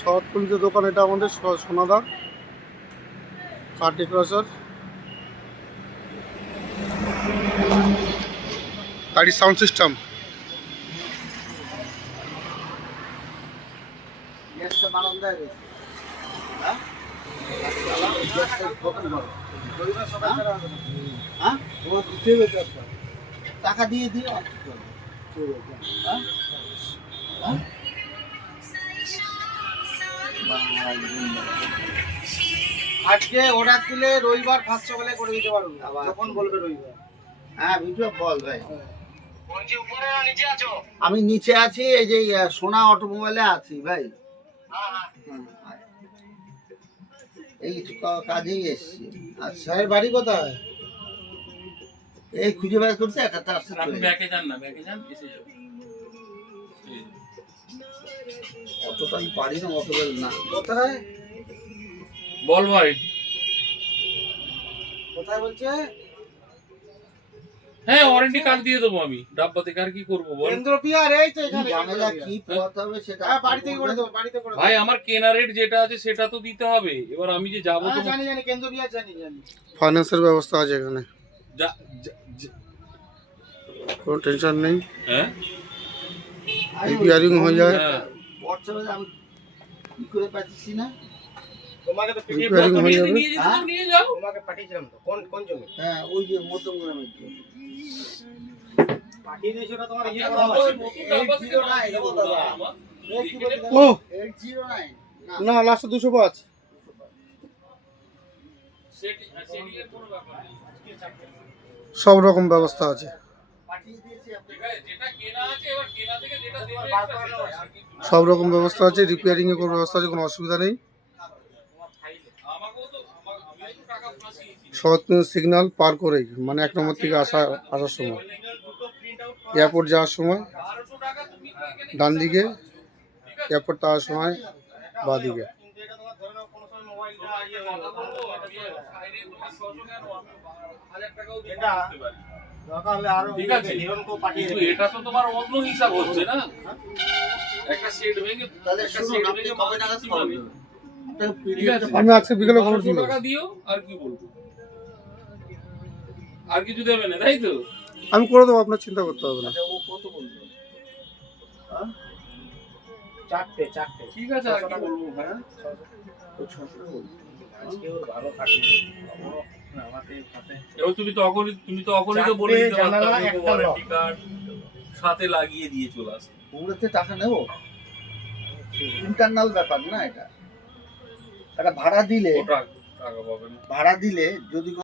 শরৎকুঞ্জ দোকান, এটা আমাদের সোনাদা কার ডেকোরেশন, গাড়ির সাউন্ড সিস্টেম। টাকা দিয়ে দিয়ে আজকে অর্ডার দিলে রবিবার 500 করে করে দিতে পারবো যখন বলবে রবিবার। হ্যাঁ ভিডিও বল ভাই। আমি নিচে আছি, এই যে সোনা অটোমোবাইলে আছি ভাই। এই কাজেই এসছি। আচ্ছা এর বাড়ি কোথায়? এই খুঁজে বের করছে একটা তার সাথে। আপনি ব্যাকে যান না, ব্যাকে যান, এসে যাও। অতটা আমি পারি না, অত বল না। কোথায় বল ভাই, কোথায় বলছে? হ্যাঁ ওয়ারেন্টি কার্ড দিয়ে দেবো আমি ডাব্বা থেকে। আর কি করবো বল? কেন্দ্রপিয়ার এই তো এখানে ঝামেলা কি পথ হবে সেটা বাড়ি থেকে করে দেব, বাড়িতে করে দেব ভাই। আমার কেনা রেট যেটা আছে সেটা তো দিতে হবে। এবার আমি যে যাবো তো জানি জানি কেন্দ্রপিয়ার জানি জানি। ফাইন্যান্সের ব্যবস্থা আছে এখানে, কোনো টেনশন নেই। হ্যাঁ রিপেয়ারিং হয়ে যায়। হোয়াটসঅ্যাপে আমি কি করে পাচ্ছি না? তোমাকে তো পিডিএফ রিপেয়ারিং হয়ে যাবে। নিয়ে যাও। তোমাকে পাঠিয়েছিলাম তো। কোন কোন জমি হ্যাঁ ওই যে মধ্যম গ্রামের জন্য পাঠিয়ে দিয়েছো? না তোমার ইয়ে করা আছে। ও 809 না, লাস্টে 205। সব রকম ব্যবস্থা আছে, পাঠিয়ে দিয়েছি আপনি। যেটা কেনা আছে এবার কেনা থেকে যেটা দেবে সব রকম ব্যবস্থা আছে। রিপেয়ারিং এর কোনো ব্যবস্থা আছে, কোনো অসুবিধা নেই। আমাকেও তো আমি তো টাকা ফাঁসিয়েছি। শরৎকুঞ্জ সিগন্যাল পার করেই, মানে 1 নম্বর থেকে আসার সময়, এয়ারপোর্ট যাওয়ার সময় 1200 টাকা তুমি তো এখানে ডান দিকে, এয়ারপোর্ট যাওয়ার সময় বাঁ দিকে। কিন্তু এটা তোমার ধরে নাও কোনো সময় মোবাইল ইয়ে হয়ে গেল, এটা দরকার হলে আরো ঠিক আছে। হিরণকেও পাঠিয়ে কিন্তু দেবে। এটা তো তোমার অন্য হিসাব হচ্ছে না। একটা সেট ভেঙে তাহলে একটা শুনুন সেট আপনি ভেঙে কবে টাকা দিচ্ছি খবর মানে। দেবেন? একটা ঠিক পিডিএফ আছে। আমি আজকে বিকেলে খবর 1200 দিলাম। টাকা দিও, আর কি বলবো। আর কিছু দেবে না, তাই তো? আমি করে দেবো, আপনার চিন্তা করতে হবে না। আচ্ছা ও কত বলবে? হ্যাঁ চারটে চারটে ঠিক আছে, আর কি বলবো ভাই। ও 600 বলবে। আজকে ওর ভালো কাটিয়ে না আমাকে সাথে এবার তুমি তো অখনই তো বলে দিতে জানালা, পারতাম একটা ওয়ারেন্টি lock। কার্ড সাথে লাগিয়ে দিয়ে চলে আসে। ওগুলোতে টাকা নেব? ইন্টারনাল ব্যাপার না এটা। একটা ভাড়া দিলে, টাকা পাবে না। ভাড়া দিলে যদি